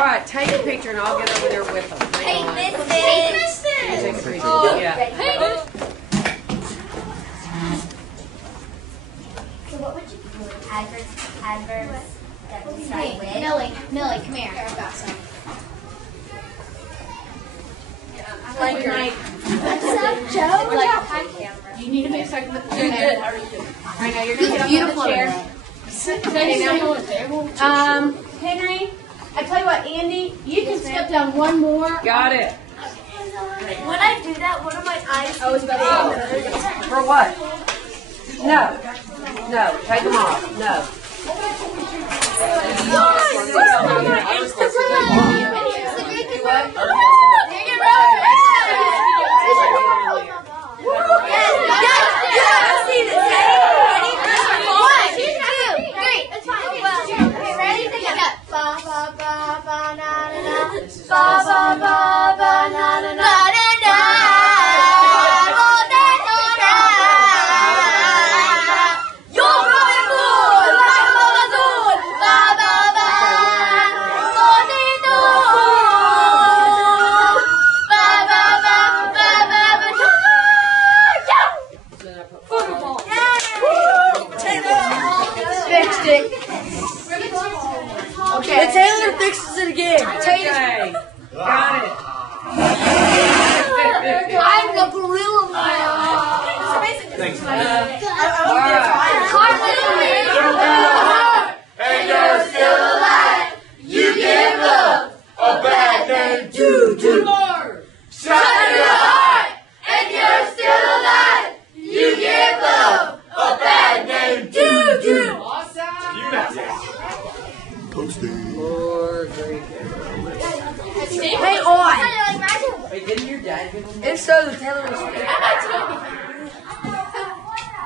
All right, take a picture and I'll get over there with them. Hey, Missus. Take a picture. Yeah. So what would you do? Adverbs that would start with? Millie, come here. What's up, Joe? Like, hi, camera. You need to make a second with the chair. Good. How are you doing? I know you're going to get up on the chair. Henry, I tell you what, Andy, you can step down one more. Got it. When I do that, one of my eyes. I was about to say. For what? No. No. Take them off. No. Okay, Taylor fixes it again. Okay. Got it. I'm the gorilla man. Thanks. And you're still alive. You give love a bad name. Do more. Shot in your heart. And you're still alive. You give love a bad name. Do. Awesome. You got this. Hey, on. Wait, didn't your dad give them? And so the Taylor was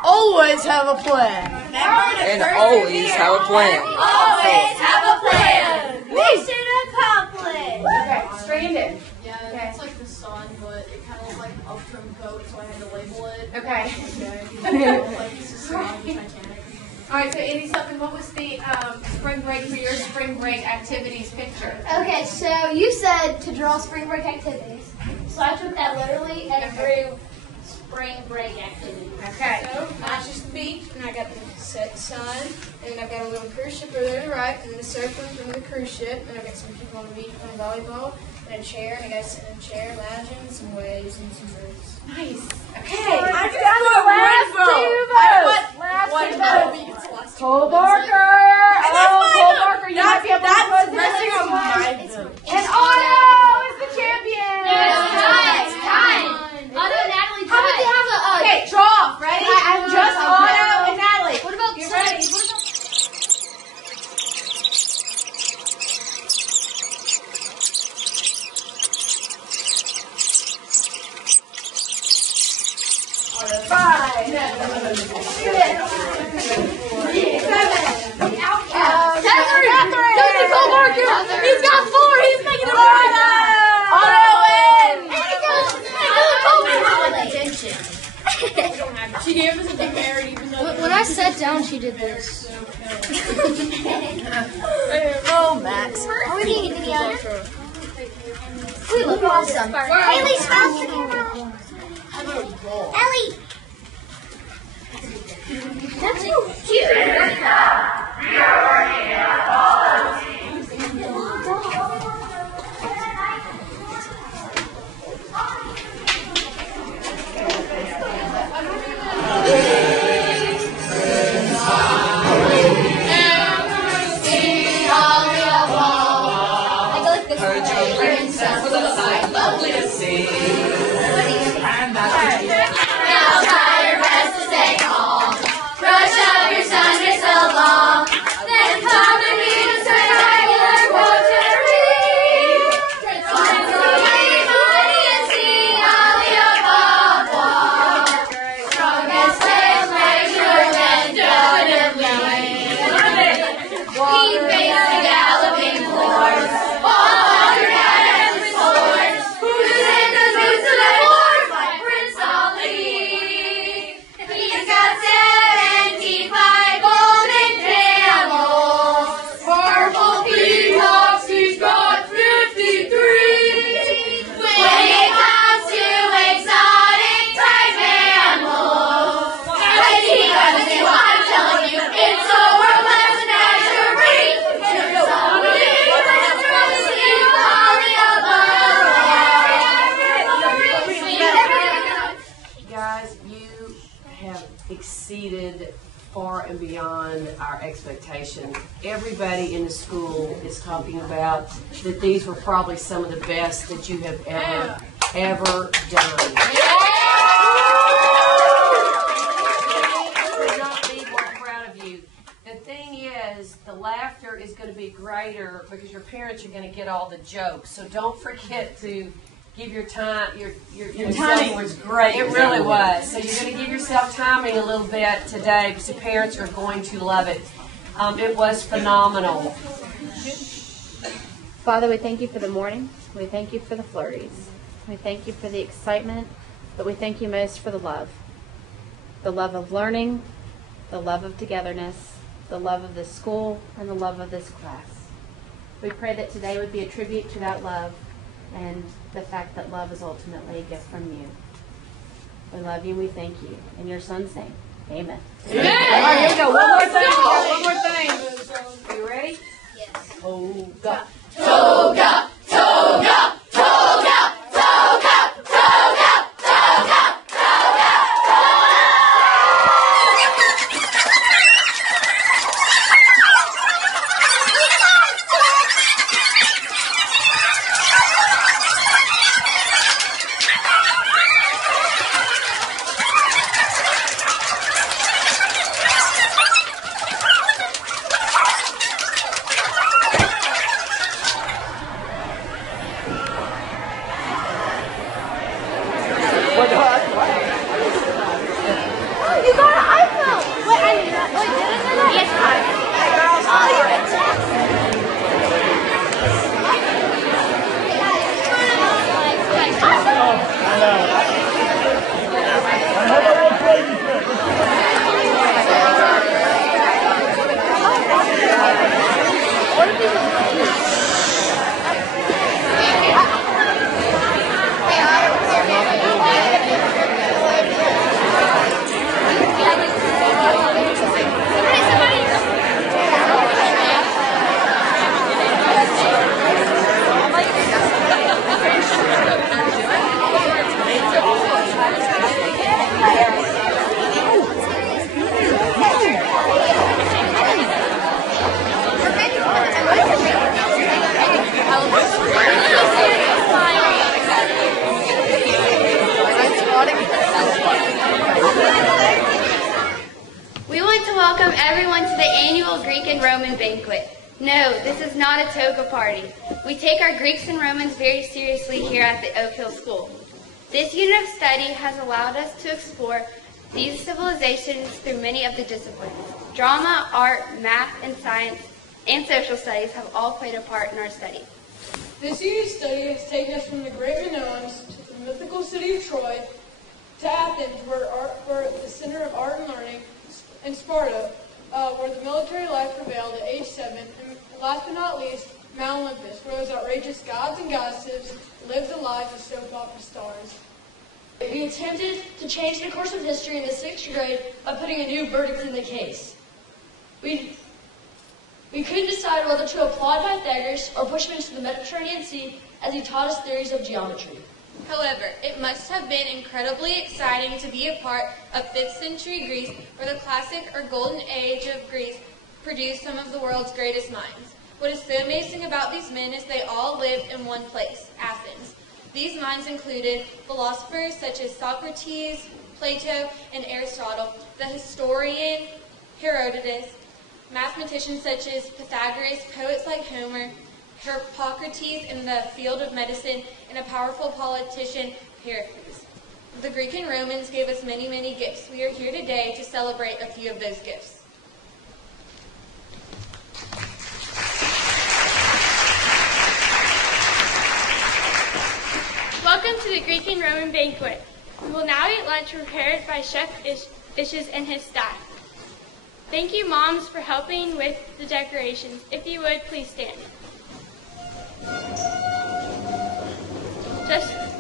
always have a plan. And always have a plan. Always have a plan. Mission accomplished. Okay, stranded. Yeah, it's like the sun, but it kind of looks like an upturned boat, so I had to label it. Okay. Like it's just Titanic. All right, so Andy, something. What was the spring break for your spring break activities picture? Okay, so you said to draw spring break activities. So I took that literally and drew spring break activities. Okay. So, mine's just the beach, and I got the set sun, and I've got a little cruise ship over there to the right, and then the surfer from the cruise ship, and I've got some people on the beach playing volleyball, and a chair, and a guy sitting in a chair, lounging, some waves, and some birds. Nice. Okay. I got the last two votes. Cole Barker. Cole Barker, you might be able to put this resting on my And Otto is the champion. Time. Otto and Natalie How about they have a Okay, draw off. Ready? I'm just Otto and Natalie. What about You ready? Five. He's got 4. He's making it right. Otto wins. She gave us a demerit, even though When I sat down, she did this. Oh, Max. Are we getting together? We look awesome. Haley, smile to the camera. Ellie. That's so cute. Lovely to see. And that's Now tired, rest to stay calm. Brush up your sundress along. exceeded far and beyond our expectations. Everybody in the school is talking about that these were probably some of the best that you have ever done. I could not be more proud of you. The thing is, the laughter is going to be greater because your parents are going to get all the jokes. So don't forget to give your time. Your timing was great. It really was. So you're going to give yourself timing a little bit today because your parents are going to love it. It was phenomenal. Father, we thank you for the morning. We thank you for the flurries. We thank you for the excitement, but we thank you most for the love. The love of learning, the love of togetherness, the love of this school, and the love of this class. We pray that today would be a tribute to that love and the fact that love is ultimately a gift from you. We love you and we thank you. In your son's name, amen. Amen. All right, here we go. One more thing. Are you ready? Yes. Toga. Toga, toga, toga, toga, toga, toga, toga. You got an iPhone! Wait, I didn't know that? Yes, oh, you're a We want to welcome everyone to the annual Greek and Roman Banquet. No, this is not a toga party. We take our Greeks and Romans very seriously here at the Oak Hill School. This unit of study has allowed us to explore these civilizations through many of the disciplines. Drama, art, math, and science, and social studies have all played a part in our study. This year's study has taken us from the great Minoans to the mythical city of Troy, to Athens, where the center of art and learning, and Sparta, where the military life prevailed at age 7, and last but not least, Mount Olympus, where those outrageous gods and goddesses lived the lives of soap opera stars. We attempted to change the course of history in the 6th grade by putting a new verdict in the case. We couldn't decide whether to applaud Pythagoras or push him into the Mediterranean Sea as he taught us theories of geometry. However, it must have been incredibly exciting to be a part of 5th century Greece, where the classic or golden age of Greece produced some of the world's greatest minds. What is so amazing about these men is they all lived in one place, Athens. These minds included philosophers such as Socrates, Plato, and Aristotle, the historian Herodotus, mathematicians such as Pythagoras, poets like Homer, Hippocrates in the field of medicine, and a powerful politician, Pericles. The Greek and Romans gave us many, many gifts. We are here today to celebrate a few of those gifts. Welcome to the Greek and Roman Banquet. We will now eat lunch prepared by Chef Ishes and his staff. Thank you, moms, for helping with the decorations. If you would, please stand.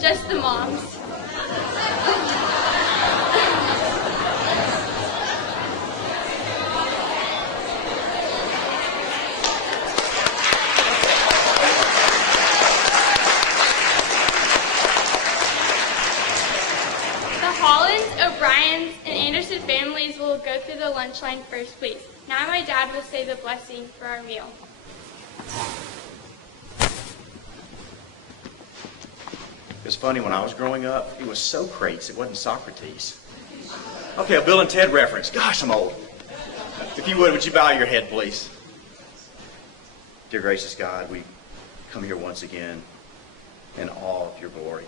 Just the moms. The Hollands, O'Briens, and Anderson families will will go through the lunch line first, please. Now my dad will say the blessing for our meal. It was funny, when I was growing up, it was Socrates, it wasn't Socrates. Okay, a Bill and Ted reference. Gosh, I'm old. If you would you bow your head, please? Dear gracious God, we come here once again in awe of your glory.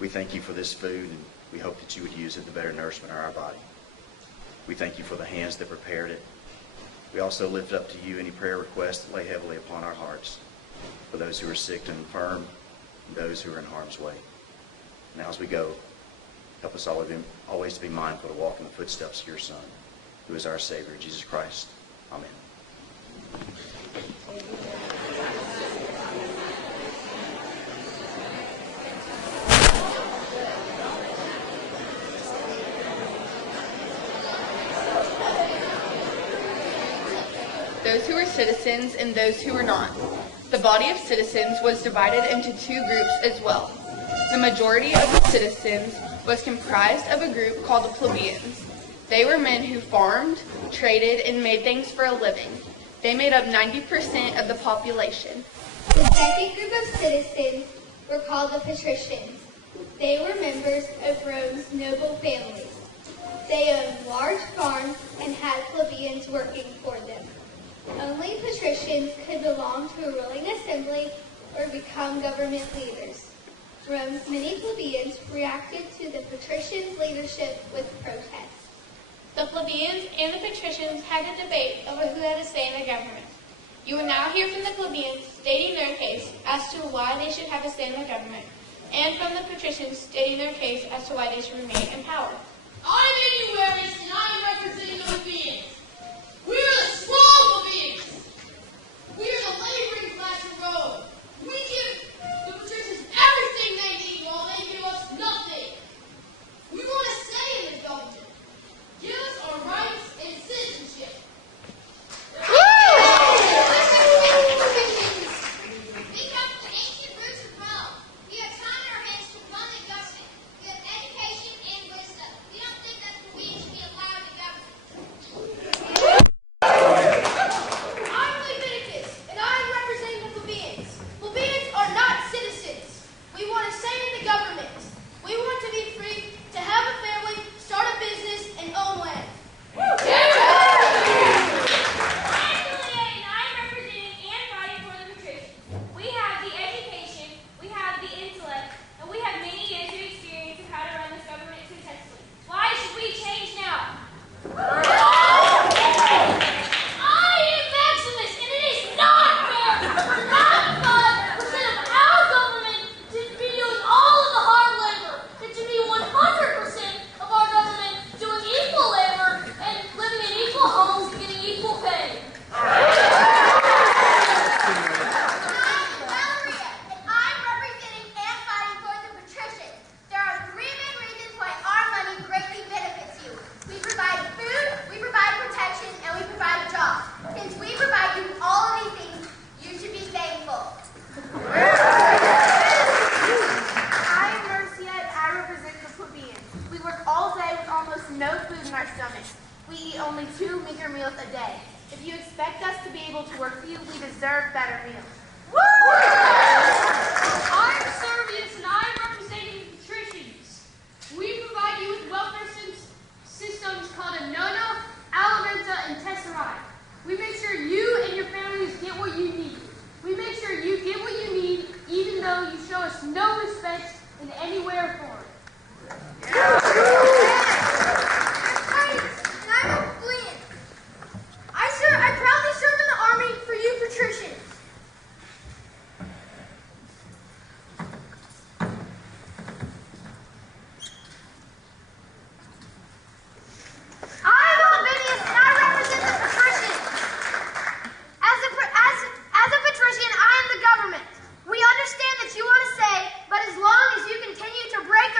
We thank you for this food, and we hope that you would use it to better nourishment of our body. We thank you for the hands that prepared it. We also lift up to you any prayer requests that lay heavily upon our hearts, for those who are sick and infirm, and those who are in harm's way. Now as we go, help us always to be mindful to walk in the footsteps of your Son, who is our Savior, Jesus Christ. Amen. Those who were citizens and those who were not. The body of citizens was divided into two groups as well. The majority of the citizens was comprised of a group called the plebeians. They were men who farmed, traded, and made things for a living. They made up 90% of the population. The second group of citizens were called the patricians. They were members of Rome's noble families. They owned large farms and had plebeians working for them. Only patricians could belong to a ruling assembly or become government leaders. Rome's many plebeians reacted to the patricians' leadership with protest. The plebeians and the patricians had a debate over who had a say in the government. You will now hear from the plebeians stating their case as to why they should have a say in the government, and from the patricians stating their case as to why they should remain in power. I'm Annuarius, and I'm representing the plebeians. We are the small plebeians. We are the laboring class of Rome. We give the patricians everything they need while they give us nothing. We want a say in the government. Give us our rights and citizenship. We come from the ancient roots of Rome. We have time in our hands to run the government. We have education and wisdom. We don't think that we should be allowed in government. I'm Leviticus, and I'm representing the plebeians. Plebeians are not citizens. We want a say in the government. We want to be free to have a family, start a business, and own land. I'm Juliet, and I'm representing and fighting for the patricians. We have the education, we have the intellect, and we have many years of experience of how to run this government successfully. Why should we change now? I am Maximus, and it is not fair for 95% of our government to be doing all of the hard labor, and to be 100% of our government doing equal labor and living in equal homes and getting equal pay. Valeria, and I'm representing and fighting for the patricians. There are three main reasons why our money greatly benefits you. We provide food, we provide protection, and we provide jobs. Since we provide you all of these things, you should be thankful. I am Mercia, and I represent the plebeians. We work all day with almost no food in our stomachs. We eat only 2 meager meals a day. If you expect us to be able to work for you, we deserve better meals. I'm Servius, and I'm representing the patricians. We provide you with welfare systems called a nono, alimenta, and tesserae. We make sure you and your families get what you need. We make sure you get what you need, even though you show us no respect in any way or form. And I'm a plebeian. I proudly serve in the army for you patricians. I'm Albinius, and I represent the patricians. As a patrician, I am the government. We understand that you want to say, but as long as you continue to break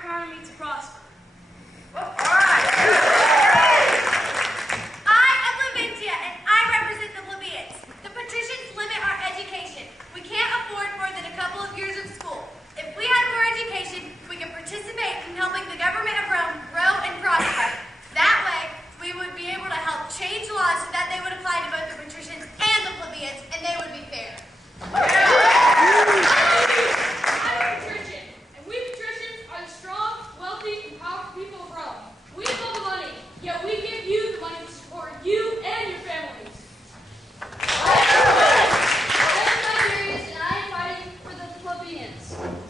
economy to prosper. I am Leventia, and I represent the plebeians. The patricians limit our education. We can't afford more than a couple of years of school. If we had more education, we could participate in helping the government of Rome grow and prosper. That way, we would be able to help change laws so that they would apply to both the patricians and the plebeians, and they would be fair. I'm a patrician, and we patricians are the strong, wealthy, and powerful people of Rome. We have all the money, yet we give you the money to support you and your families. I'm Tiberius, and I am fighting for the plebeians.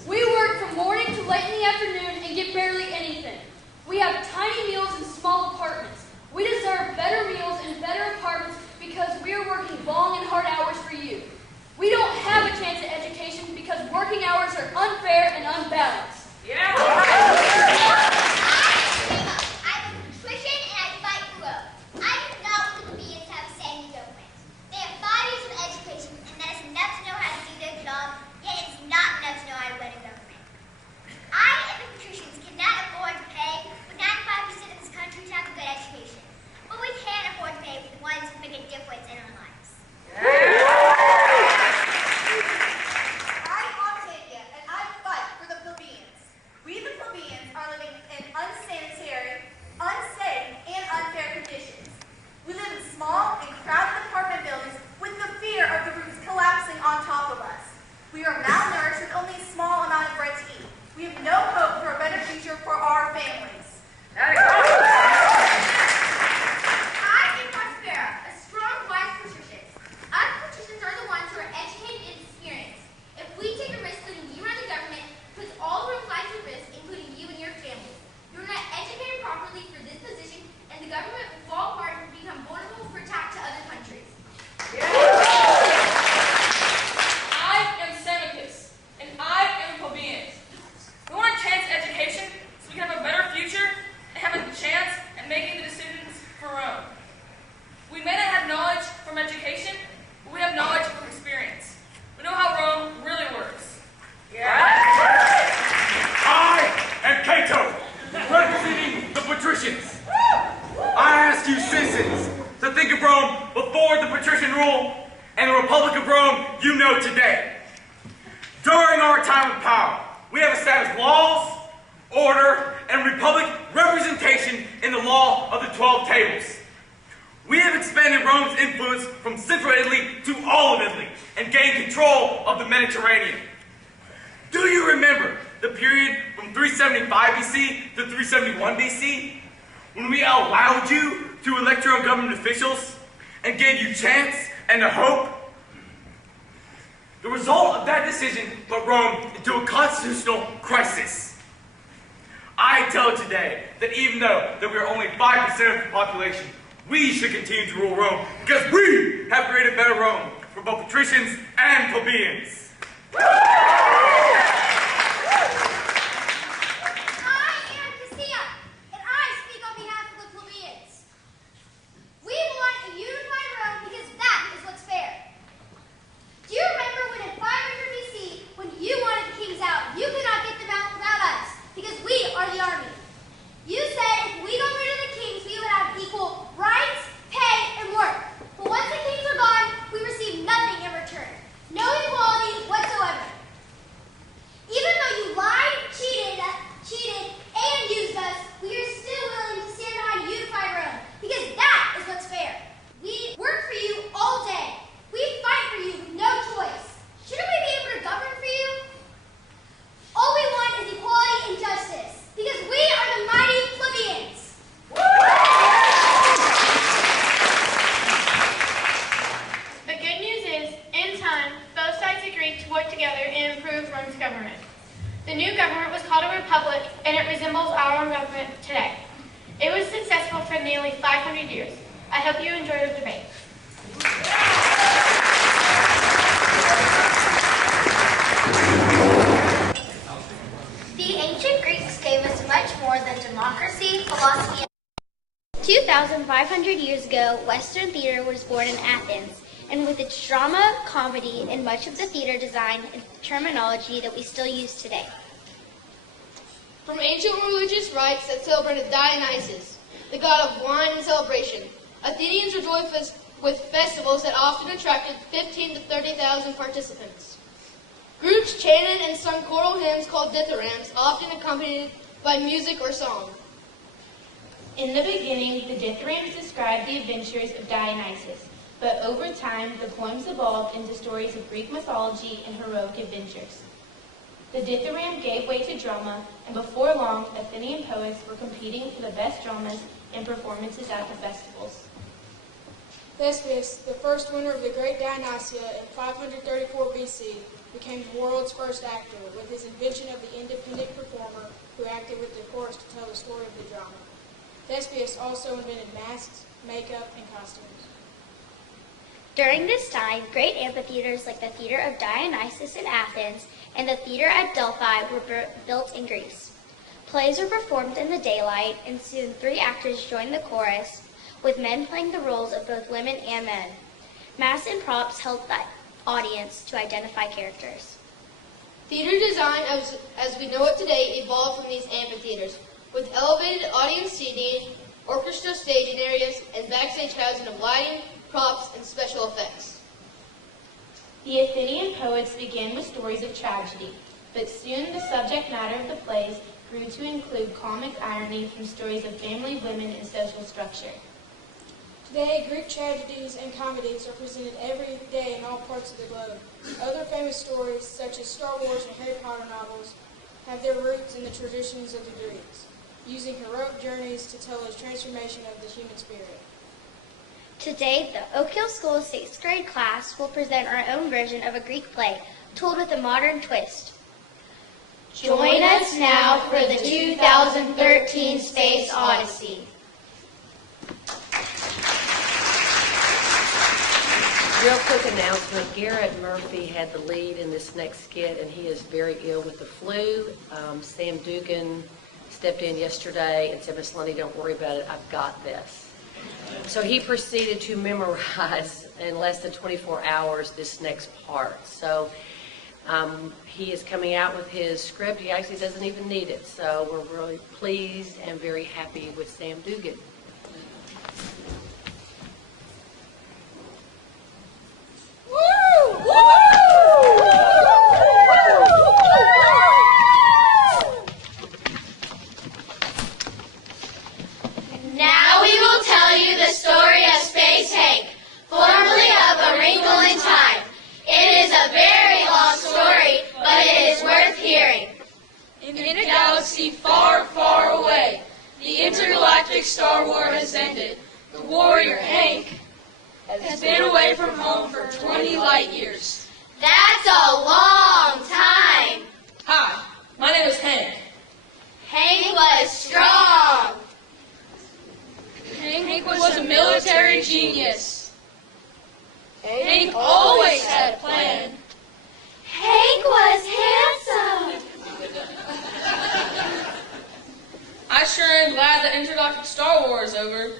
We work from morning to late in the afternoon and get barely anything. We have tiny meals and small apartments. We deserve better meals and better apartments because we are working long and hard hours for you. We don't have a chance at education because working hours are unfair and unbalanced. I'm a patrician and I fight for Rome. I do not want the plebeians to have a say in the government. They have 5 years of education, and that is enough to know how to do their job, yet it's not enough to know how to run a government. I and the patricians cannot afford to pay for 95% of this country to have a good education, but we can afford to pay for the ones who make a difference in our lives. I'm Octavia, and I fight for the plebeians. We, the plebeians, are living in unsanitary, unsafe, and unfair conditions. We live in small and crowded apartment buildings with the fear of the roofs collapsing on top of us. We are malnourished with only a small amount of bread to eat. We have no hope for a better future for our families. I am Prospera, a strong, wise patrician. Us patricians are the ones who are educated and experienced. If we take a risk letting you run the government, it puts all Rome's lives at risk, including you and your family. You are not educated properly for this position, and the government will fall apart and become vulnerable for attack to other countries. I am Semicus, and I am plebeians. We want a chance at education so we can have a better future and have a chance at making the decisions for Rome. We may not have knowledge from education, but we have knowledge from experience. We know how Rome really works. I am Cato, representing the patricians. I ask you citizens to think of Rome before the patrician rule and the Republic of Rome you know today. During our time of power, we have established laws, order, and republic representation in the law of the 12 tables. We have expanded Rome's influence from central Italy to all of Italy and gained control of the Mediterranean. Do you remember the period from 375 BC to 371 BC when we allowed you to elect your own government officials and gave you chance and a hope? The result of that decision put Rome into a constitutional crisis. I tell today that even though that we are only 5% of the population, we should continue to rule Rome because we have created a better Rome for both patricians and plebeians. I am Cassia, and I speak on behalf of the plebeians. We want a unified Rome because that is what's fair. Do you remember when in 500 BC, when you wanted the kings out, you could not get them out without us because we are the army? You said if we got rid of the kings, we would have equal rights, pay, and work. But once the kings are gone, we receive nothing in return. No equality whatsoever. Even though you lied, cheated, and used us, we are still willing to stand behind a unified Rome because that is what's fair. We work for you all day. We fight for you with no choice. Shouldn't we be able to govern for you? All we want is equality and justice because we are the mighty plebeians. The good news is, in time, both sides agreed to work together and improve Rome's government. The new government was called a republic, and it resembles our own government today. It was successful for nearly 500 years. I hope you enjoy the debate. The ancient Greeks gave us much more than democracy, philosophy, 2,500 years ago, Western theater was born in Athens, and with its drama, comedy, and much of the theater design and terminology that we still use today. from ancient religious rites that celebrated Dionysus, the god of wine and celebration. Athenians rejoiced with festivals that often attracted 15,000 to 30,000 participants. Groups chanted and sung choral hymns called dithyrambs, often accompanied by music or song. In the beginning, the dithyrambs described the adventures of Dionysus, but over time, the poems evolved into stories of Greek mythology and heroic adventures. The dithyramb gave way to drama, and before long, Athenian poets were competing for the best dramas and performances at the festivals. Thespius, the first winner of the Great Dionysia in 534 BC, became the world's first actor with his invention of the independent performer who acted with the chorus to tell the story of the drama. Thespius also invented masks, makeup, and costumes. During this time, great amphitheaters like the Theater of Dionysus in Athens and the Theater at Delphi were built in Greece. Plays were performed in the daylight, and soon 3 actors joined the chorus, with men playing the roles of both women and men. Masks and props helped the audience to identify characters. Theater design, as we know it today, evolved from these amphitheaters, with elevated audience seating, orchestra staging areas, and backstage housing of lighting, props, and special effects. The Athenian poets began with stories of tragedy, but soon the subject matter of the plays grew to include comic irony from stories of family, women, and social structure. Today, Greek tragedies and comedies are presented every day in all parts of the globe. Other famous stories, such as Star Wars and Harry Potter novels, have their roots in the traditions of the Greeks, using heroic journeys to tell a transformation of the human spirit. Today, the Oak Hill School 6th grade class will present our own version of a Greek play, told with a modern twist. Join us now for the 2013 Space Odyssey. Real quick announcement, Garrett Murphy had the lead in this next skit, and he is very ill with the flu. Sam Dugan stepped in yesterday and said, Miss Lundy, don't worry about it, I've got this. So he proceeded to memorize in less than 24 hours this next part. So he is coming out with his script. He actually doesn't even need it. So we're really pleased and very happy with Sam Dugan. Now we will tell you the story of Space Hank, formerly of A Wrinkle in Time. It is a very long story, but it is worth hearing. In a galaxy far, far away, the intergalactic Star War has ended. The warrior Hank has been away from home for 20 light years. That's a long time. Hi, my name is Hank. Hank was strong. Hank was a military genius. Hank always had a plan. Hank was handsome. I sure am glad the intergalactic Star War is over.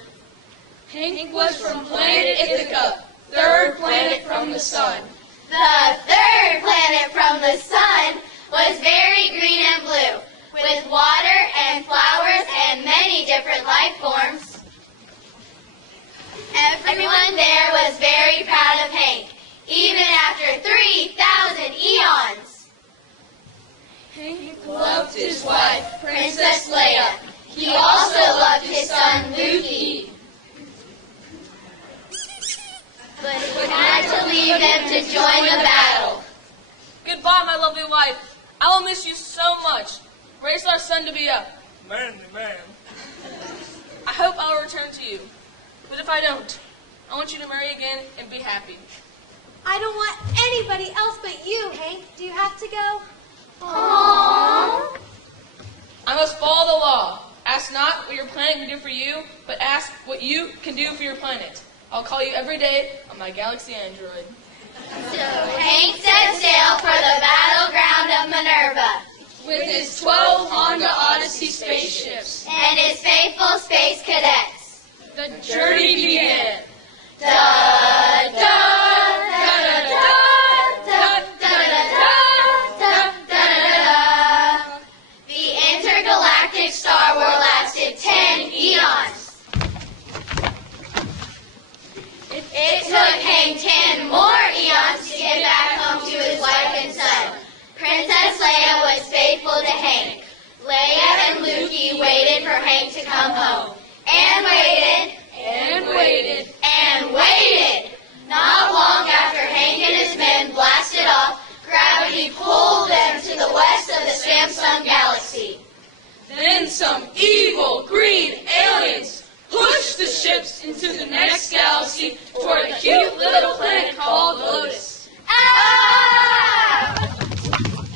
Hank was from planet Ithaca, 3rd planet from the sun. The 3rd planet from the sun was very green and blue, with water and flowers and many different life forms. Everyone there was very proud of Hank, even after 3,000 eons. Hank loved his wife, Princess Leia. He also loved his son, Luki. But he had to leave them to join the battle. Goodbye, my lovely wife. I will miss you so much. Raise our son to be a manly man. I hope I will return to you. But if I don't, I want you to marry again and be happy. I don't want anybody else but you, Hank. Do you have to go? Aww. I must follow the law. Ask not what your planet can do for you, but ask what you can do for your planet. I'll call you every day on my Galaxy Android. So Hank set sail for the battleground of Minerva. With his 12 Honda Odyssey spaceships. And his faithful space cadets. The journey began. Da da da da da da da da da da da. The intergalactic to come home. And waited, And waited, and waited. Not long after Hank and his men blasted off, gravity pulled them to the west of the Samsung galaxy. then some evil green aliens pushed the ships into the next galaxy toward a cute little planet called Lotus. Ah!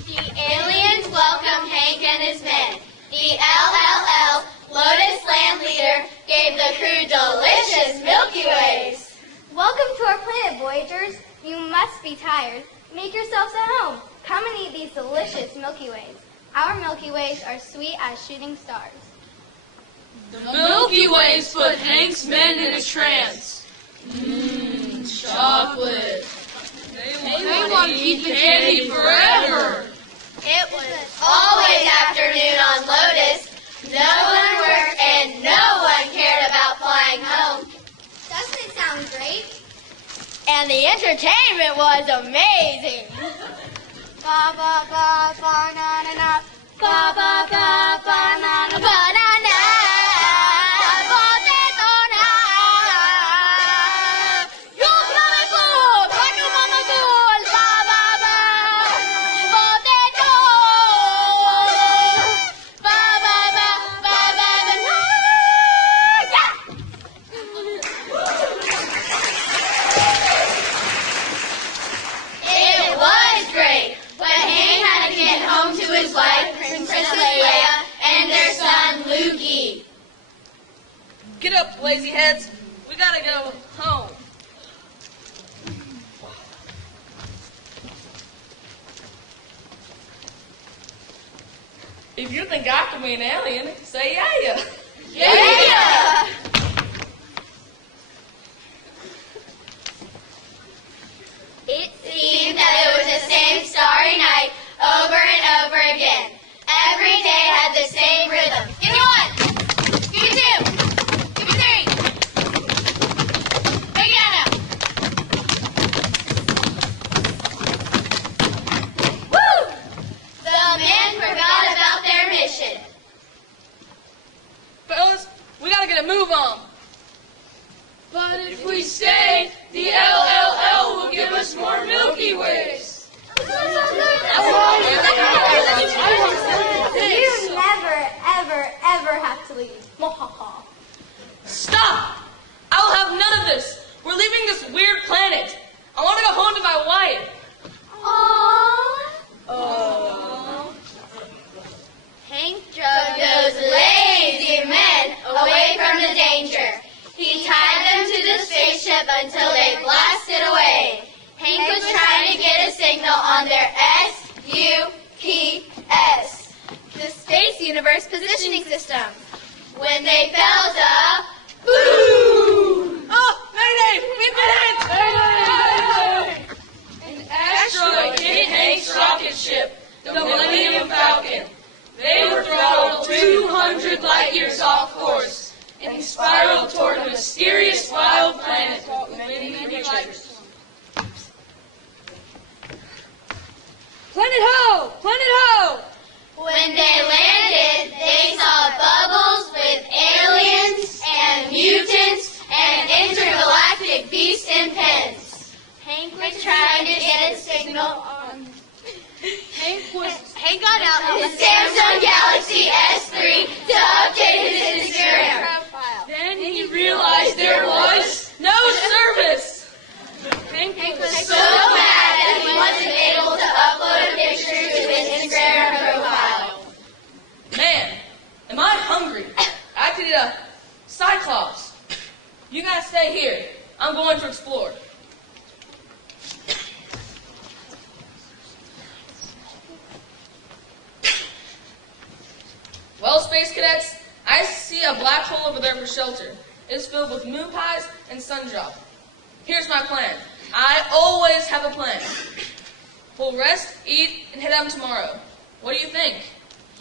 The aliens welcomed Hank and his men. The LLL, Lotus Land Leader, gave the crew delicious Milky Ways. Welcome to our planet, Voyagers. You must be tired. Make yourselves at home. Come and eat these delicious Milky Ways. Our Milky Ways are sweet as shooting stars. The Milky Ways put Hank's men in a trance. Chocolate. They want to eat the candy forever. It was always afternoon on Lotus. No one worked and no one cared about flying home. Doesn't it sound great? And the entertainment was amazing. Ba ba ba banana, ba ba ba banana, Banana, potato na. Yo mama cool, you mama cool, ba ba ba. Potato, ba ba ba ba ba banana. It was great, but Hank had to get home to his wife, Princess Leia, and their son, Lukey. Get up, lazy heads. We gotta go home. If you think I can be an alien, say yeah. Yeah! It seemed that it was the same starry night over and over again. Every day had the same rhythm. Give me one. Give me two. Give me three. Break it down now. Woo! The men forgot about their mission. Fellas, we gotta get a move on. But if we stay, the LLL will give us more Milky Ways. You never, ever, ever have to leave. Stop! I will have none of this. We're leaving this weird planet. I want to go home to my wife. Hank drove those lazy men away from the danger. He tied them to the spaceship until they blasted away. Hank was trying to get a signal on their SUPS, the Space Universe Positioning System. When they felt a boom! Oh, mayday! We've been hit! An asteroid hit Hank's rocket ship, the Millennium Falcon. They were throttled 200 light years off course and spiraled toward a mysterious wild planet with many creatures. Planet Ho! Planet Ho! When they landed, they saw bubbles with aliens and mutants and intergalactic beasts in pens. Hank was trying to get a signal on. Hank got out on the Samsung Galaxy S3 to update his Instagram profile. Then he realized there was no service. Hank was so mad that he wasn't able to upload a picture to his Instagram profile. Man, am I hungry? I could eat a Cyclops. You guys stay here. I'm going to explore. Well, Space Cadets, I see a black hole over there for shelter. It's filled with moon pies and sundrop. Here's my plan. I always have a plan. We'll rest, eat, and head out tomorrow. What do you think?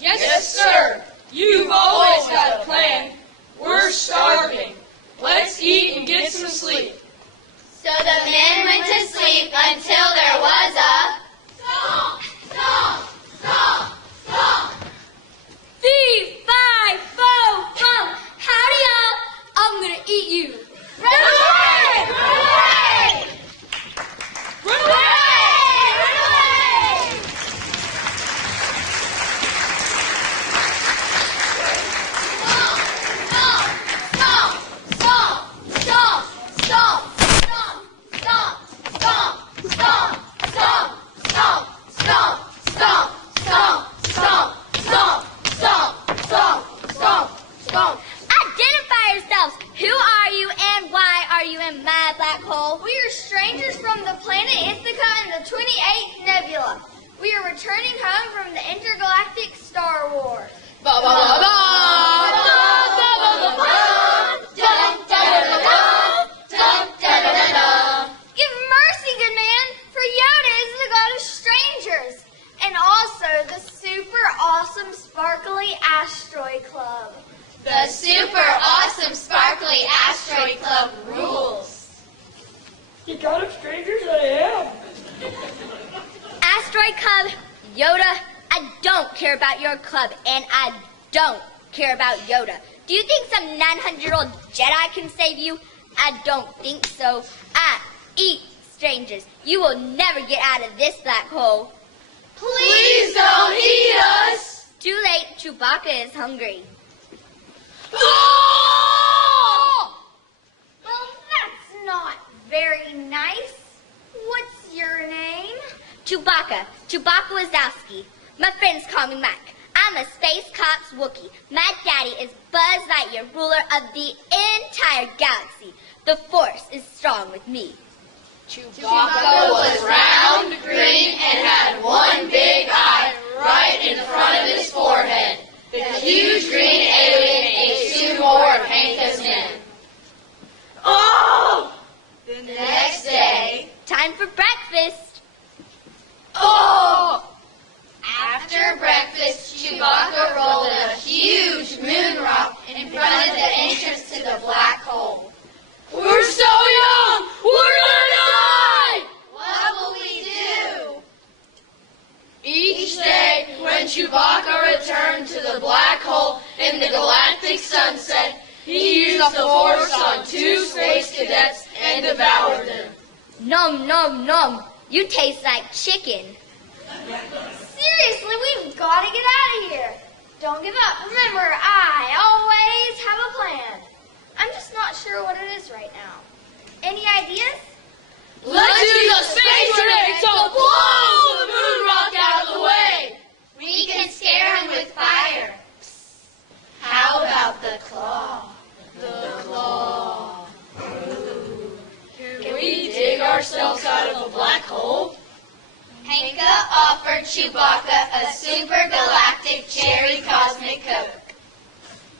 Yes, sir. You've always got a plan. We're starving. Let's eat and get some sleep. So the men went to sleep until there was a song, song, song, song. 3, 5, 4, 4. Sparkly Asteroid Club. The super awesome Sparkly Asteroid Club rules. You got it, strangers, I am. Asteroid Club, Yoda, I don't care about your club, and I don't care about Yoda. Do you think some 900-year-old Jedi can save you? I don't think so. I eat strangers. You will never get out of this black hole. Please don't eat us! Too late, Chewbacca is hungry. Oh! Well, that's not very nice. What's your name? Chewbacca Wazowski. My friends call me Mike. I'm a Space Cops Wookiee. My daddy is Buzz Lightyear, ruler of the entire galaxy. The Force is strong with me. Chewbacca was round, green, and had one big eye right in front of his forehead. The huge green alien ate 2 more of Hanka's men. Oh! The next day... Time for breakfast. Oh! After breakfast, Chewbacca rolled a huge moon rock in front of the entrance to the black hole. We're so young! We're gonna die! What will we do? Each day, when Chewbacca returned to the black hole in the galactic sunset, he used the Force on 2 space cadets and devoured them. Nom, nom, nom. You taste like chicken. Seriously, we've got to get out of here. Don't give up. Remember, I always have a plan. I'm just not sure what it is right now. Any ideas? Let's use a space grenade to blow the moon rock out of the way. We can scare him with fire. How about the claw? The claw. Can we dig ourselves out of a black hole? Hanka offered Chewbacca a super galactic cherry cosmic Coke.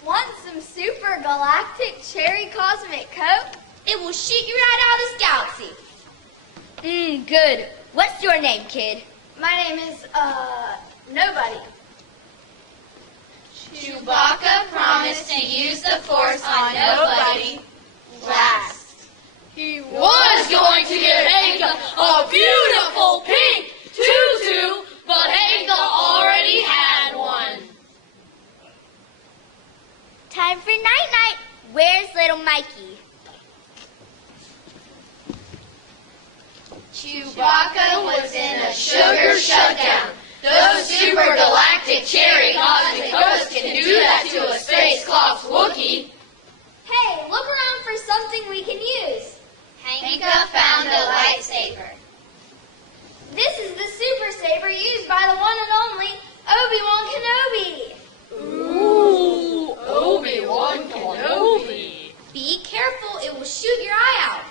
Want some super galactic cherry cosmic Coke? It will shoot you right out of this galaxy. Good. What's your name, kid? My name is, nobody. Chewbacca promised to use the Force on nobody last. He was going to give Hanka a beautiful pink tutu, but Hanka already had one. Time for night-night. Where's little Mikey? Chewbacca was in a sugar shutdown. Those super galactic cherry cosmic Cokes can do that to a Space Clops Wookiee. Hey, look around for something we can use. Hanka found a lightsaber. This is the super saber used by the one and only Obi-Wan Kenobi. Ooh, Obi-Wan Kenobi. Be careful, it will shoot your eye out.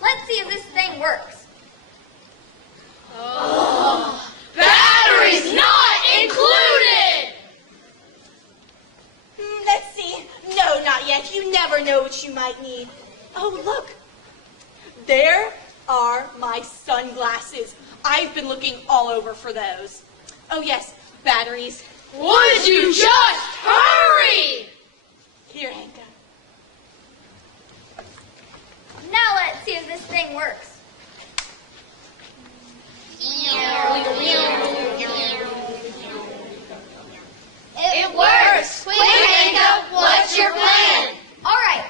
Let's see if this thing works. Oh, batteries not included! Let's see. No, not yet. You never know what you might need. Oh, look. There are my sunglasses. I've been looking all over for those. Oh, yes, batteries. Would you just hurry? Here, Hanka. Now let's see if this thing works. It works! Quick, Hanka, what's your plan? All right.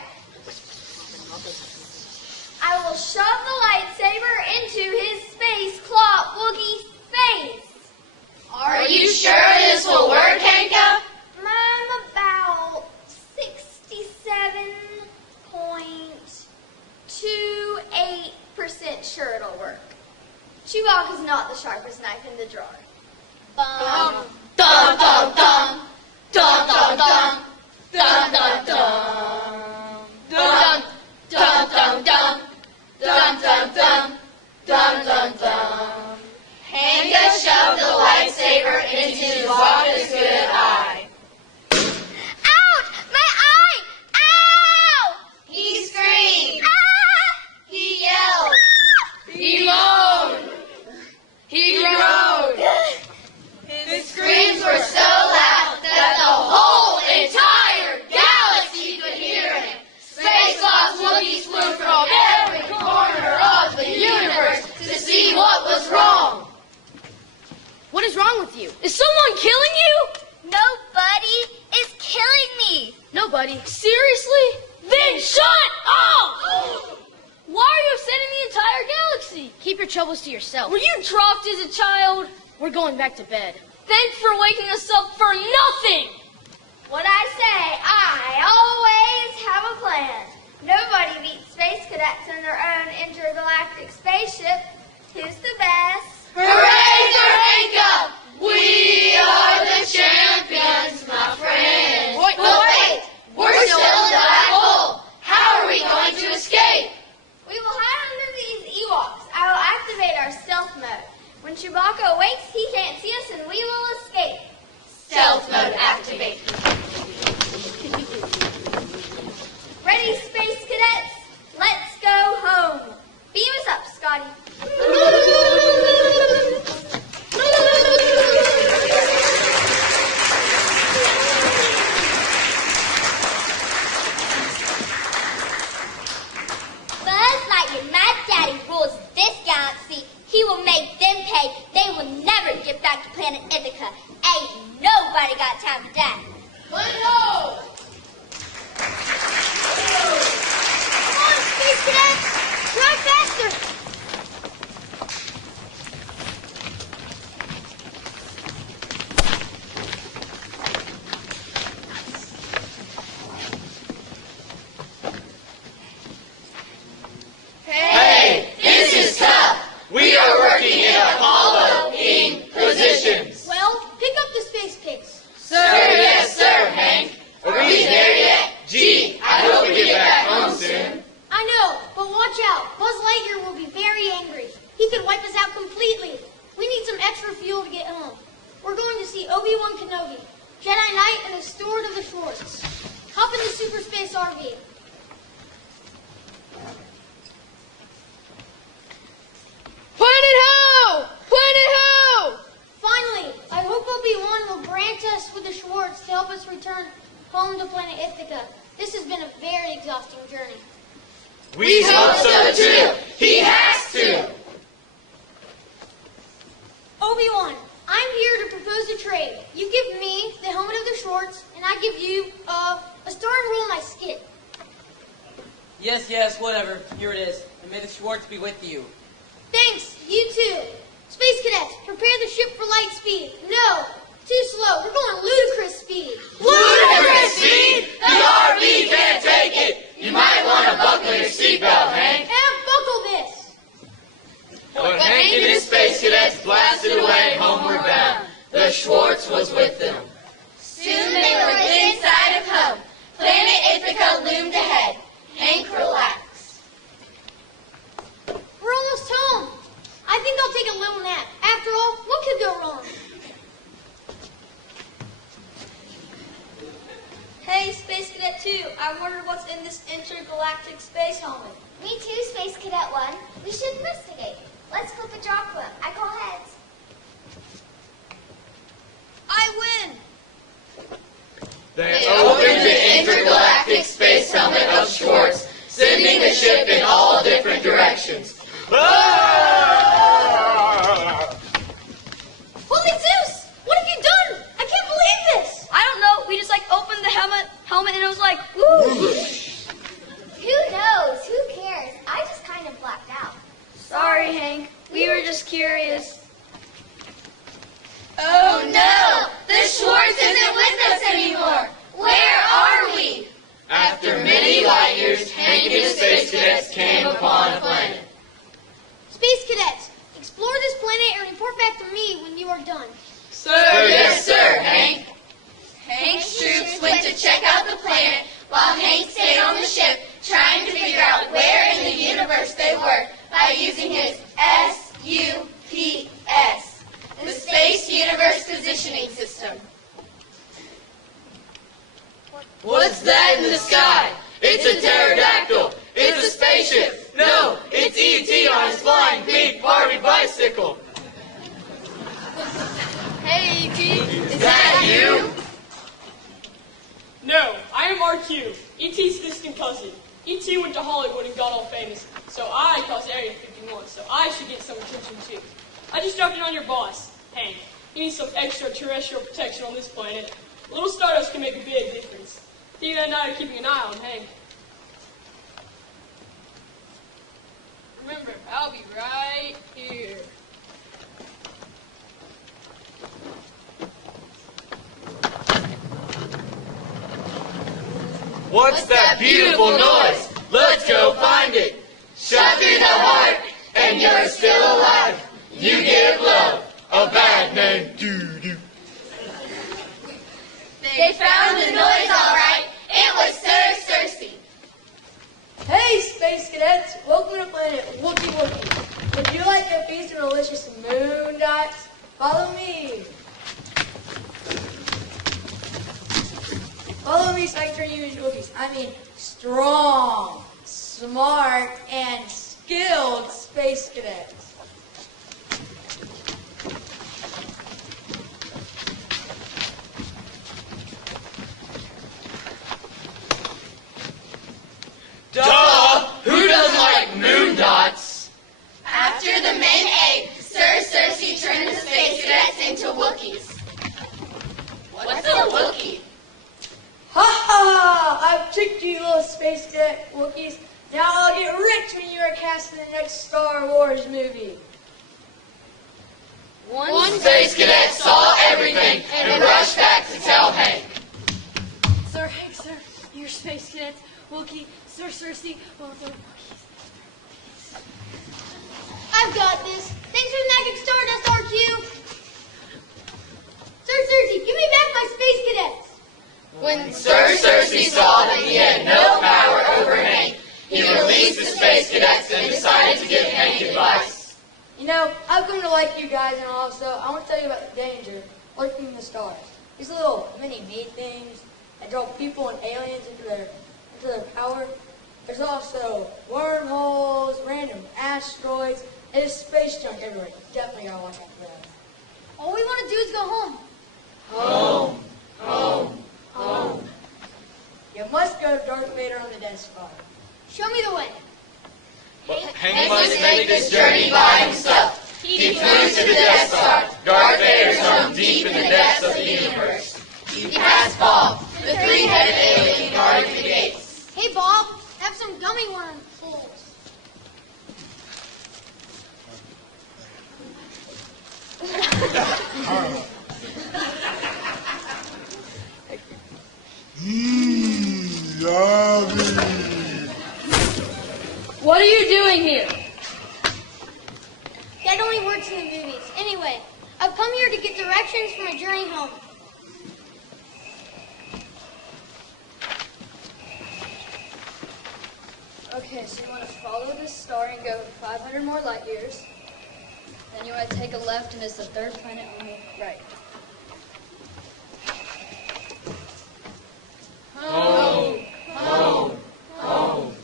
I will shove the lightsaber into his space claw Wookiee's face. Are you sure this will work, Hanka? I'm about 67.28% sure it'll work. Chewbacca's not the sharpest knife in the drawer. Dum dum dum dum dum dum dum dum dum dum dum dum dum dum dum dum dum dum dum dum. Hanka shoved the lightsaber into Chewbacca's good eye. Ouch! My eye! Ow! He screamed. Ah! He yelled. He moaned. He groaned. someone killing you? Nobody is killing me. Nobody. Seriously? Then shut up! Why are you upsetting the entire galaxy? Keep your troubles to yourself. Were you dropped as a child? We're going back to bed. Thanks for waking us up for nothing! What I say, I always have a plan. Nobody beats space cadets in their own intergalactic spaceship. Who's the best? Hooray, Sir Hank! We are the champions, my friends. Wait, We're still in the black hole. How are we going to escape? We will hide under these Ewoks. I will activate our stealth mode. When Chewbacca awakes, he can't see us and we will escape. Stealth mode activate. Ready, space cadets? Let's go home. Beam us up, Scotty. Buzz Lightyear, my daddy rules this galaxy. He will make them pay. They will never get back to planet Ithaca. Ain't nobody got time for that. Hello! Come on, space cadets! Try faster! Hey, this is tough. We are working in Apollo-ing positions. Well, pick up the space pace. Sir, yes, sir, Hank. Are we there yet? Gee, I hope we get back home soon. I know, but watch out. Buzz Lightyear will be very angry. He could wipe us out completely. We need some extra fuel to get home. We're going to see Obi-Wan Kenobi, Jedi Knight, and the Steward of the Shorts. Hop in the Super Space RV. Planet Ho! Planet Ho! Finally, I hope Obi-Wan will grant us with the Schwartz to help us return home to planet Ithaca. This has been a very exhausting journey. We hope so too. He has to. Obi-Wan, I'm here to propose a trade. You give me the helmet of the Schwartz, and I give you, a star and roll my skid. Yes, whatever. Here it is. And may the Schwartz be with you. Thanks, you too. Space cadets, prepare the ship for light speed. No, too slow. We're going ludicrous speed. Ludicrous speed? The RV can't take it. You might want to buckle your seatbelt, Hank. And buckle this. But Hank and his space cadets blasted away homeward bound. The Schwartz was with them. Soon they were inside of home. Planet Ithaca loomed ahead. Hank relaxed. We're almost home. I think I'll take a little nap. After all, what could go wrong? Hey, Space Cadet 2, I wondered what's in this intergalactic space helmet. Me too, Space Cadet 1. We should investigate. Let's flip a draw quote. I call heads. I win! They opened the intergalactic space helmet of Schwartz, sending the ship in all different directions. Holy Zeus! What have you done? I can't believe this! I don't know. We just opened the helmet and it was like, woo! Who knows? Who cares? I just kind of blacked out. Sorry, Hank. We were just curious. Oh no! The Schwartz isn't with us anymore! Where are we? After many light years, Hank and his space cadets came upon a planet. Space cadets, explore this planet and report back to me when you are done. Sir, yes, sir, Hank. Hank's troops went to check out the planet while Hank stayed on the ship trying to figure out where in the universe they were by using his SUPS, the Space Universe Positioning System. What's that in the sky? It's a pterodactyl. It's a spaceship. No, it's E.T. on his flying pink Barbie bicycle. Hey, E.T. Is that you? No, I am RQ, E.T.'s distant cousin. E.T. went to Hollywood and got all famous, so I caused Area 51, so I should get some attention too. I just dropped in on your boss, Hank. He needs some extraterrestrial protection on this planet. A little stardust can make a big difference. Theo and I are keeping an eye on Hank. Remember, I'll be right here. What's that beautiful noise? Let's go find it. Shot through the heart, and you're still alive. You give love a bad name. Doo-doo. They found the noise all right. It was Sir Cersei. Hey, Space Cadets! Welcome to planet Wookie Wookie. Would you like a feast of delicious moon dots? Follow me. Follow me so I can turn you into Wookiees. I mean, strong, smart, and skilled Space Cadets. Duh! Who doesn't like moon dots? After the men ate, Sir Cersei turned the Space Cadets into Wookiees. What's a Wookiee? Ha ha! I've tricked you, little Space Cadet Wookiees. Now I'll get rich when you are cast in the next Star Wars movie. One Space Cadet saw everything and rushed back to tell Hank. Sir Hank, sir, your Space Cadets, Wookiee, Sir Cersei, both are Wookiees. I've got this. Thanks for the magic stardust, RQ. Sir Cersei, give me back my Space Cadets. When Sir Cersei saw that he had no power over Hank, he released the Space Cadets and decided to give Hank advice. You know, I've come to like you guys, and also I want to tell you about the danger lurking in the stars. These little mini-me things that draw people and aliens into their power. There's also wormholes, random asteroids, and there's space junk everywhere. You definitely gotta watch out for that. All we want to do is go home. Home, home, home. You must go to Darth Vader on the Death Star. Show me the way. Hank must make this journey by himself. He flew to the Death Star, Darth Vader's home deep in the depths of the universe. He passed Bob, the three-headed alien guarding the gates. Hey, Bob, have some gummy worm pulls. What are you doing here? That only works in the movies. Anyway, I've come here to get directions for my journey home. Okay, so you want to follow this star and go 500 more light years. Then you want to take a left and it's the third planet on the right. Home, home, home.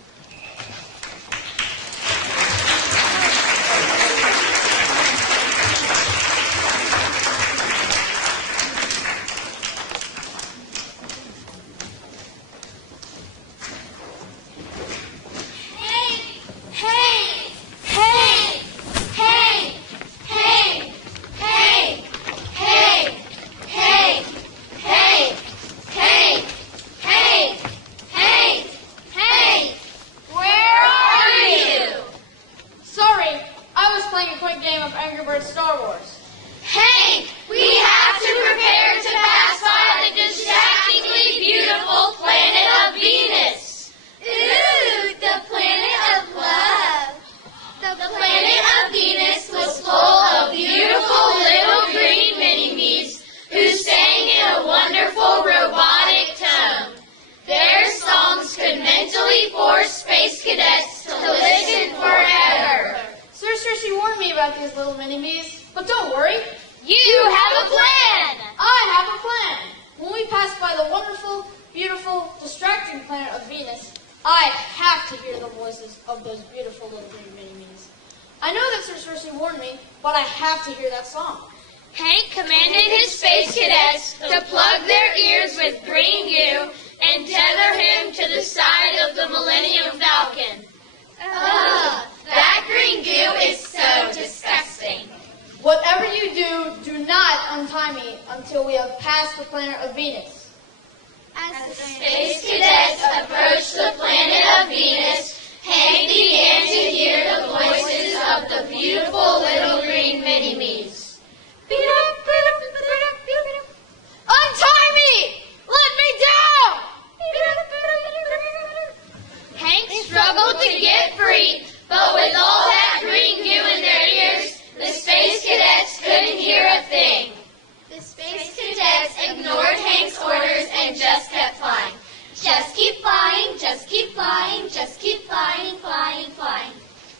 Hank commanded his space cadets to plug their ears with green goo and tether him to the side of the Millennium Falcon. Ugh, that green goo is so disgusting. Whatever you do, do not untie planet of Venus. As the space cadets approached the planet of Venus, Hank began to hear the voices of the beautiful little green mini-me's. Untie me! Let me down! Hank struggled to get free, but with all that green goo in their ears, the space cadets couldn't hear a thing. The space cadets ignored Hank's orders and just kept flying. Just keep flying, just keep flying, just keep flying, flying, flying.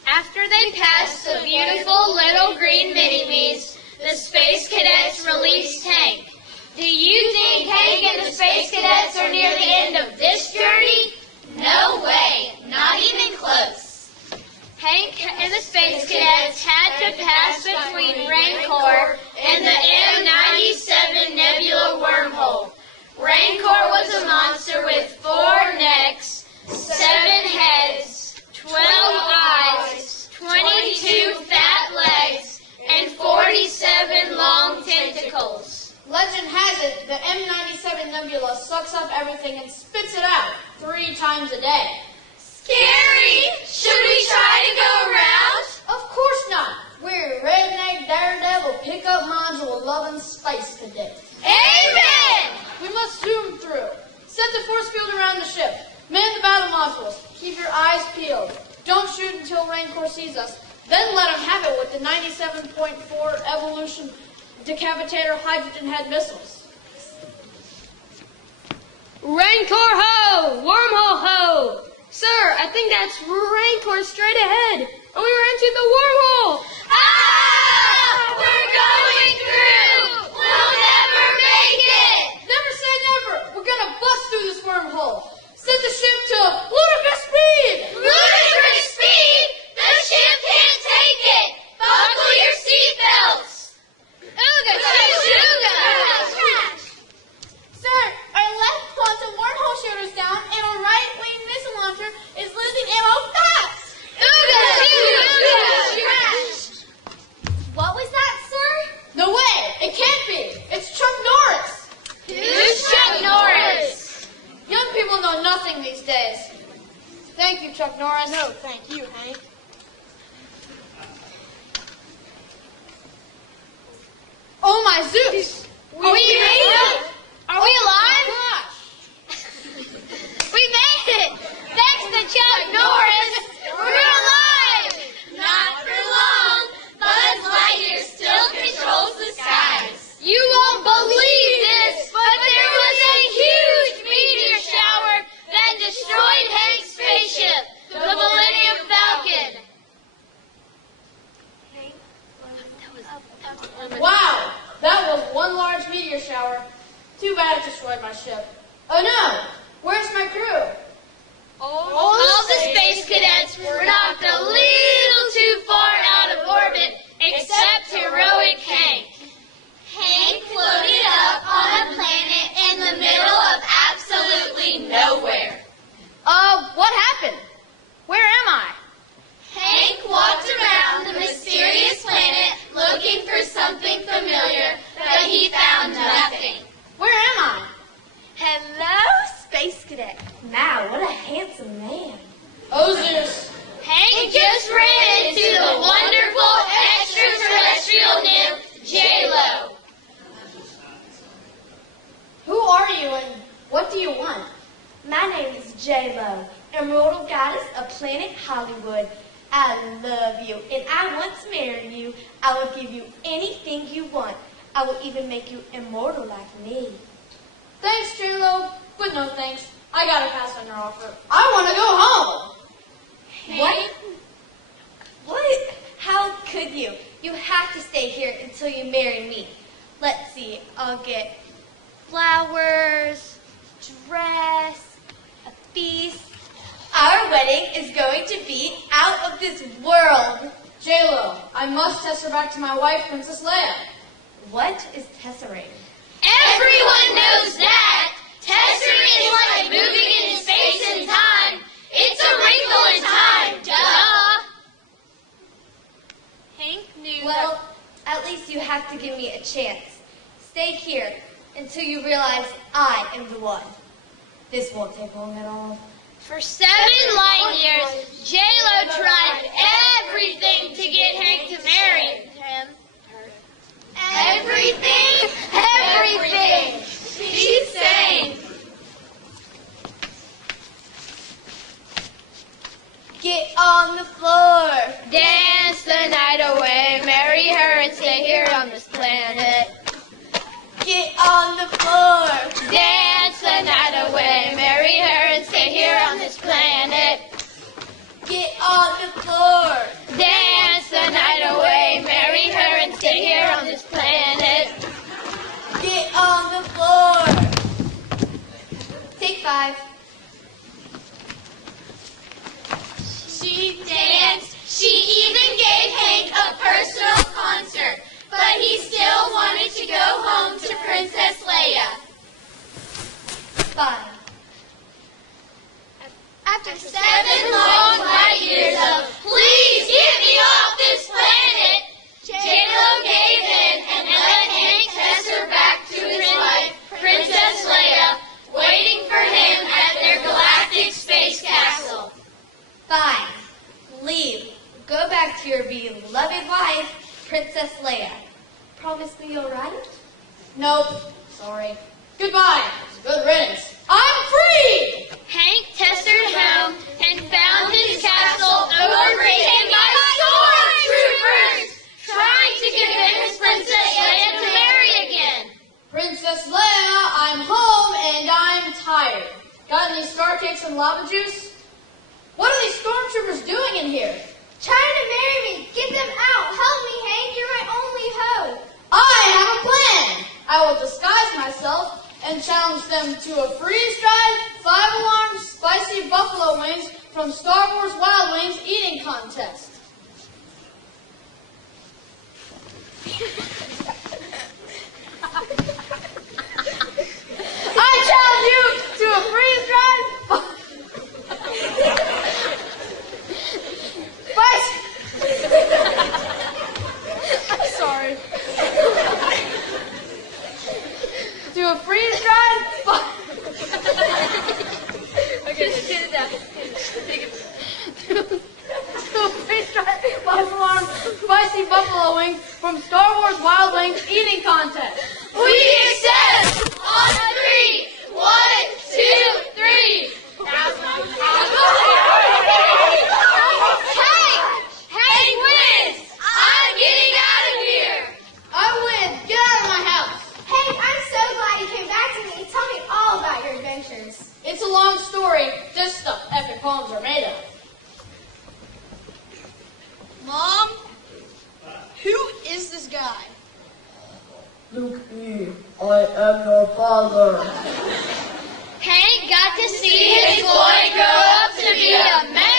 After they passed the beautiful little green mini-me's, the space cadets released Hank. Do you think Hank and the space cadets are near the end of this journey? No way, not even close. Hank and the space cadets had to pass between Rancor and the M97 Nebula wormhole. Rancor was a monster with 4 necks, 7 heads, 12 eyes, 22 fat legs, and 47 long tentacles. Legend has it, the M97 Nebula sucks up everything and spits it out 3 times a day. Scary! Should we try to go around? Of course not. We're redneck daredevil pickup module-loving space cadets. Amen! We must zoom through. Set the force field around the ship. Man the battle modules. Keep your eyes peeled. Don't shoot until Rancor sees us. Then let him have it with the 97.4 evolution decapitator hydrogen head missiles. Rancor ho! Wormhole ho! Sir, I think that's Rancor straight ahead. And we ran to the wormhole! Ah! We're going through! We'll never make it! Never say never! We're gonna bust through this wormhole. Set the ship to ludicrous speed! Ludicrous speed? The ship can't take it! Buckle your seatbelts! Ooga shooga! Sir, our left quantum wormhole shooter's down and our right wing missile launcher is losing ammo fast! Ooga shooga! What was that, sir? No way! It can't be! It's Chuck Norris! Who's Chuck Norris? Young people know nothing these days. Thank you, Chuck Norris. No, thank you, Hank. Oh my Zeus! We made it! Are we alive? We made it! Thanks to Chuck Norris, we're alive! Not for long. Buzz Lightyear still controls the skies. You won't believe this, but there was a huge meteor shower that destroyed Hank's spaceship, the Millennium Falcon. Wow! That was one large meteor shower. Too bad it destroyed my ship. Oh no! Where's my crew? All the space cadets were knocked a little too far out of orbit, except heroic Hank. Hank floated up on a planet in the middle of absolutely nowhere. What happened? Where am I? Hank walked around the mysterious planet looking for something familiar, but he found nothing. Where am I? Hello, Space Cadet. Now, what a handsome man. Oh, Zeus. Hank just ran into the wonderful extraterrestrial nymph, J-Lo. Who are you and what do you want? My name is J-Lo, Immortal Goddess of Planet Hollywood. I love you, and I want to marry you. I will give you anything you want. I will even make you immortal like me. Thanks, J-Lo, but no thanks. I gotta pass on your offer. I want to go home. What? What? How could you? You have to stay here until you marry me. Let's see, I'll get flowers, dress, a feast. Our wedding is going to be out of this world. J-Lo, I must test her back to my wife, Princess Leia. What is tesserating? Everyone knows that. Tesserating is like moving in space and time. It's a wrinkle in time. Duh. Hank knew. Well, at least you have to give me a chance. Stay here until until you realize I am the one. This won't take long at all. For 7 light years, J-Lo tried everything to get Hank to marry him. Everything? Everything! She's saying. Get on the floor. Dance the night away, marry her and stay here on this planet. Get on the floor. Dance the night away, marry her and stay here on this planet. Get on the floor. Dance the night away, marry her and stay here on this planet. Get on the floor. Take 5. She danced. She even gave Hank a personal concert, but he still wanted to go home to Princess Leia. Fine. After 7 long light years of please get me off this planet, J-Lo gave in and let Hank test her back to his wife, Princess Leia, waiting for him at their galactic space castle. Fine. Leave. Go back to your beloved wife, Princess Leia. Promise me you'll write? Nope. Sorry. Goodbye. Good riddance. I'm free! Hank tested home and found his castle overtaken by stormtroopers, trying to convince Princess Leia to marry again. Princess Leia, I'm home and I'm tired. Got any star cakes and lava juice? What are these stormtroopers doing in here? Trying to marry me. Get them out. Help me, Hank. You're my only hope. I have a plan. I will disguise myself and challenge them to a freeze-dried, 5-alarm spicy buffalo wings from Star Wars Wild Wings eating contest. I challenge you to a freeze-dried spicy. I'm sorry. To a freeze-dried. Okay, get it down. To a freeze-dried, 5-alarm spicy buffalo wing from Star Wars Wild Wings eating contest. We accept on 3. 1, 2, 3. Hank wins! I'm getting out of here! I win! Get out of my house! Hank, I'm so glad you came back to me. Tell me all about your adventures. It's a long story, just stuff epic poems are made of. Mom? Who is this guy? Look me, I am your father. Hank got to see his boy grow up to be a man.